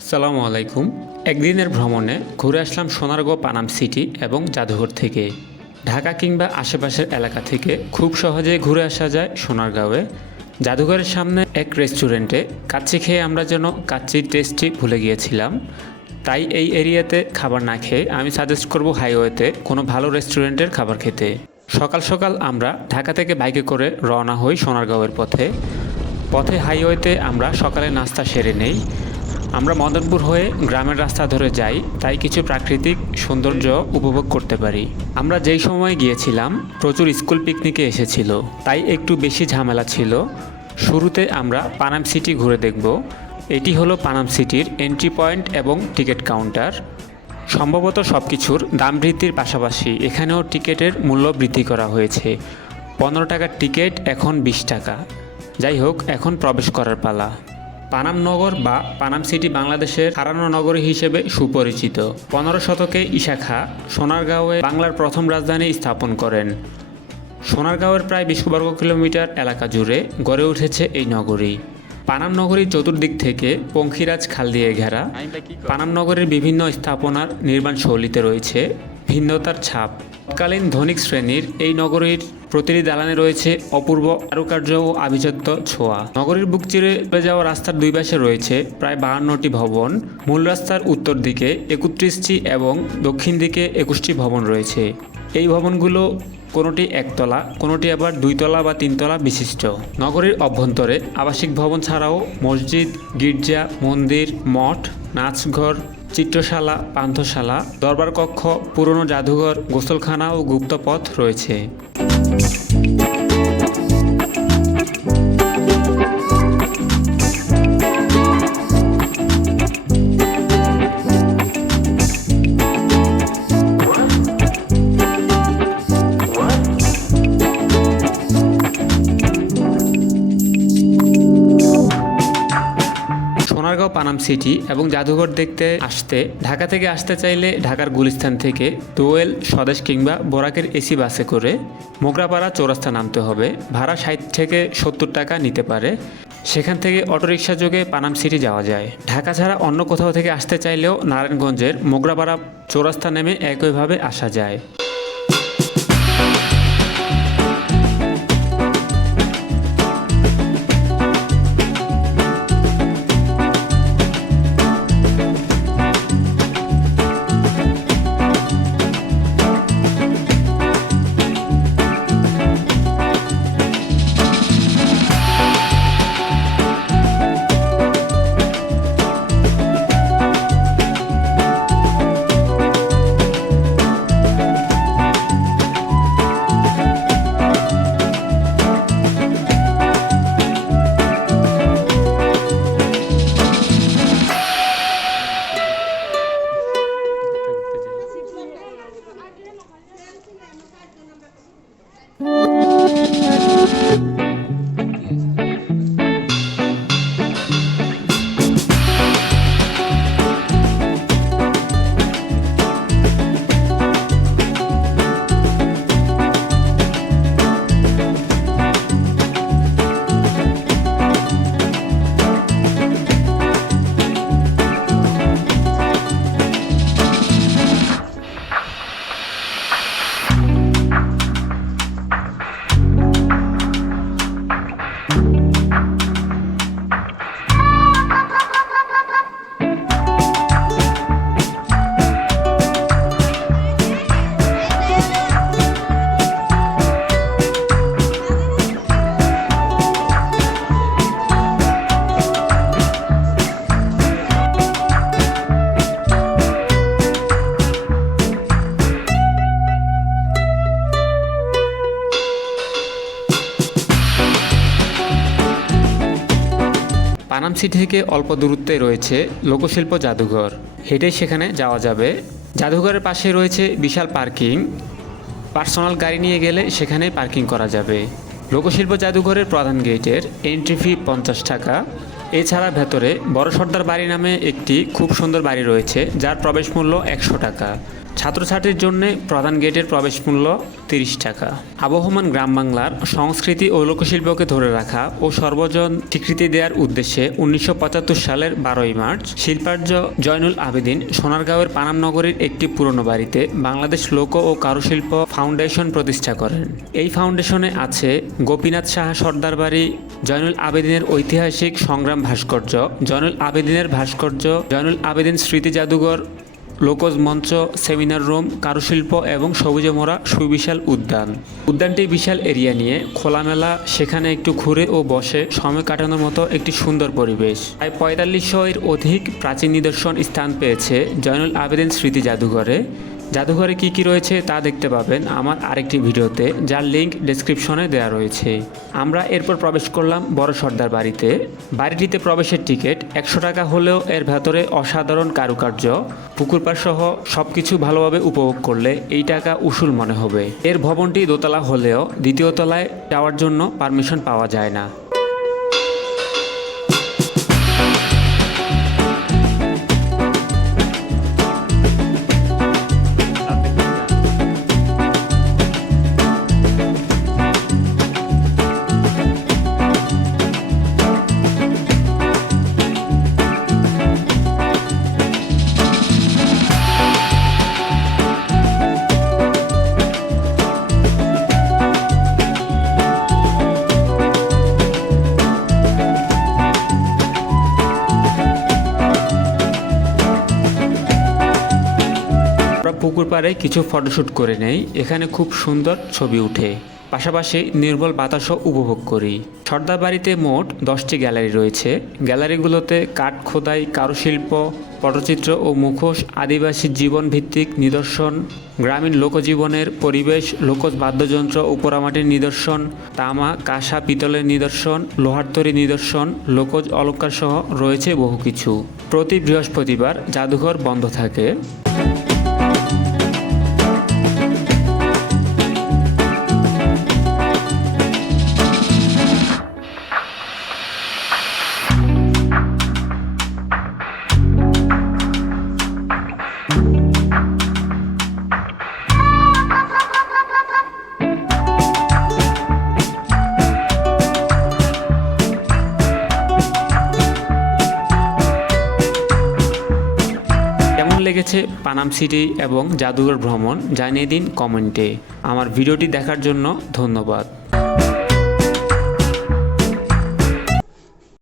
আসসালামু আলাইকুম। একদিনের ভ্রমণে ঘুরে আসলাম সোনারগাঁও পানাম সিটি এবং জাদুঘর থেকে। ঢাকা কিংবা আশেপাশের এলাকা থেকে খুব সহজে ঘুরে আসা যায় সোনারগাঁওয়ে। জাদুঘরের সামনে এক রেস্টুরেন্টে কাচ্চি খেয়ে আমরা যেন কাচ্চির টেস্টই ভুলে গিয়েছিলাম। তাই এই এরিয়াতে খাবার না খেয়ে আমি সাজেস্ট করব হাইওয়েতে কোনো ভালো রেস্টুরেন্টের খাবার খেতে। সকাল সকাল আমরা ঢাকা থেকে বাইকে করে রওনা হই সোনারগাঁওয়ের পথে। হাইওয়েতে আমরা সকালে নাস্তা সেরে নেই। আমরা মদনপুর হয়ে গ্রামের রাস্তা ধরে যাই, তাই কিছু প্রাকৃতিক সৌন্দর্য উপভোগ করতে পারি। আমরা যেই সময় গিয়েছিলাম প্রচুর স্কুল পিকনিকে এসেছিল, তাই একটু বেশি ঝামেলা ছিল। শুরুতে আমরা পানাম সিটি ঘুরে দেখব। এটি হলো পানাম সিটির এন্ট্রি পয়েন্ট এবং টিকিট কাউন্টার। সম্ভবত সব কিছুর দাম বৃদ্ধির পাশাপাশি এখানেও টিকিটের মূল্য বৃদ্ধি করা হয়েছে। 15 টাকার টিকিট এখন 20 টাকা। যাই হোক, এখন প্রবেশ করার পালা। পানাম নগর বা পানাম সিটি বাংলাদেশের হারানো নগরী হিসেবে সুপরিচিত। 15 শতকে ঈশা খাঁ সোনারগাঁওয়ে বাংলার প্রথম রাজধানী স্থাপন করেন। সোনারগাঁওয়ের প্রায় 20 বর্গ কিলোমিটার এলাকা জুড়ে গড়ে উঠেছে এই নগরী। পানাম নগরীর চতুর্দিক থেকে পঙ্খিরাজ খাল দিয়ে ঘেরা। পানাম নগরের বিভিন্ন স্থাপনার নির্মাণ শৈলীতে রয়েছে ভিন্নতার ছাপ। তৎকালীন ধনিক শ্রেণীর এই নগরীর প্রতিটি দালানে রয়েছে অপূর্ব কারুকার্য ও আভিজাত্য ছোঁয়া। নগরীর বুক চিরে চলে যাওয়া রাস্তার দুই পাশে রয়েছে প্রায় 52টি ভবন। মূল রাস্তার উত্তর দিকে 31টি এবং দক্ষিণ দিকে 21টি ভবন রয়েছে। এই ভবনগুলো কোনোটি একতলা, কোনোটি আবার 2 তলা বা 3 তলা বিশিষ্ট। নগরীর অভ্যন্তরে আবাসিক ভবন ছাড়াও মসজিদ, গির্জা, মন্দির, মঠ, নাচঘর, চিত্রশালা, পান্থশালা, দরবার কক্ষ, পুরনো জাদুঘর, গোসলখানা ও গুপ্তপথ রয়েছে। সোনারগাঁও পানাম সিটি এবং জাদুঘর দেখতে আসতে ঢাকা থেকে আসতে চাইলে ঢাকার গুলিস্তান থেকে দোয়েল, স্বদেশ কিংবা বোরাকের এসি বাসে করে মোগরাপাড়া চৌরাস্তা নামতে হবে। ভাড়া 60 থেকে 70 টাকা নিতে পারে। সেখান থেকে অটোরিকশা যোগে পানাম সিটি যাওয়া যায়। ঢাকা ছাড়া অন্য কোথাও থেকে আসতে চাইলেও নারায়ণগঞ্জের মোগরাপাড়া চৌরাস্তা নেমে একইভাবে আসা যায়। পানাম সিটি থেকে অল্প দূরত্বে রয়েছে লোকশিল্প জাদুঘর। হেঁটেই সেখানে যাওয়া যাবে। জাদুঘরের পাশে রয়েছে বিশাল পার্কিং। পার্সোনাল গাড়ি নিয়ে গেলে সেখানেই পার্কিং করা যাবে। লোকশিল্প জাদুঘরের প্রধান গেটের এন্ট্রি ফি 50 টাকা। এছাড়া ভেতরে বড় সর্দার বাড়ি নামে একটি খুব সুন্দর বাড়ি রয়েছে, যার প্রবেশ মূল্য 100 টাকা। ছাত্রছাত্রীর জন্য প্রধান গেটের প্রবেশ মূল্য 30 টাকা। আবহমান গ্রাম বাংলার সংস্কৃতি ও লোকশিল্পকে ধরে রাখা ও সর্বজন স্বীকৃতি দেওয়ার উদ্দেশ্যে 1975 সালের 12ই মার্চ শিল্পার্য জয়নুল আবেদিন সোনারগাঁওয়ের পানাম নগরীর একটি পুরনো বাড়িতে বাংলাদেশ লোক ও কারুশিল্প ফাউন্ডেশন প্রতিষ্ঠা করেন। এই ফাউন্ডেশনে আছে গোপীনাথ সাহা সর্দার বাড়ি, জয়নুল আবেদিনের ঐতিহাসিক সংগ্রাম ভাস্কর্য, জয়নুল আবেদিনের ভাস্কর্য, জয়নুল আবেদিন স্মৃতি জাদুঘর, লোকজ মঞ্চ, সেমিনার রুম, কারুশিল্প এবং সবুজে মোড়া সুবিশাল উদ্যান। উদ্যানটি বিশাল এরিয়া নিয়ে খোলামেলা, সেখানে একটু ঘুরে ও বসে সময় কাটানোর মতো একটি সুন্দর পরিবেশ। প্রায় 4500 এর অধিক প্রাচীন নিদর্শন স্থান পেয়েছে জয়নুল আবেদিন স্মৃতি জাদুঘরে। জাদুঘরে কী কী রয়েছে তা দেখতে পাবেন আমার আরেকটি ভিডিওতে, যার লিঙ্ক ডেসক্রিপশনে দেওয়া রয়েছে। আমরা এরপর প্রবেশ করলাম বড় সর্দার বাড়িতে। বাড়িটিতে প্রবেশের টিকিট 100 টাকা হলেও এর ভেতরে অসাধারণ কারুকার্য, পুকুর পাড় সহ সব কিছু ভালোভাবে উপভোগ করলে এই টাকা উসুল মনে হবে। এর ভবনটি দোতলা হলেও দ্বিতীয় তলায় যাওয়ার জন্য পারমিশন পাওয়া যায় না। পুকুর পাড়ে কিছু ফটোশ্যুট করে নেই, এখানে খুব সুন্দর ছবি উঠে। পাশাপাশি নির্মল বাতাসও উপভোগ করি। সর্দার বাড়িতে মোট 10টি গ্যালারি রয়েছে। গ্যালারিগুলোতে কাঠ খোদাই, কারুশিল্প, পটচিত্র ও মুখোশ, আদিবাসী জীবন ভিত্তিক নিদর্শন, গ্রামীণ লোকজীবনের পরিবেশ, লোকজ বাদ্যযন্ত্র ও পোড়ামাটির নিদর্শন, তামা, কাঁসা, পিতলের নিদর্শন, লোহার তৈরি নিদর্শন, লোকজ অলঙ্কার সহ রয়েছে বহু কিছু। প্রতি বৃহস্পতিবার জাদুঘর বন্ধ থাকে। লেগেছে পানাম সিটি এবং জাদুঘর ভ্রমণ জানিয়ে দিন কমেন্টে। আমার ভিডিওটি দেখার জন্য ধন্যবাদ।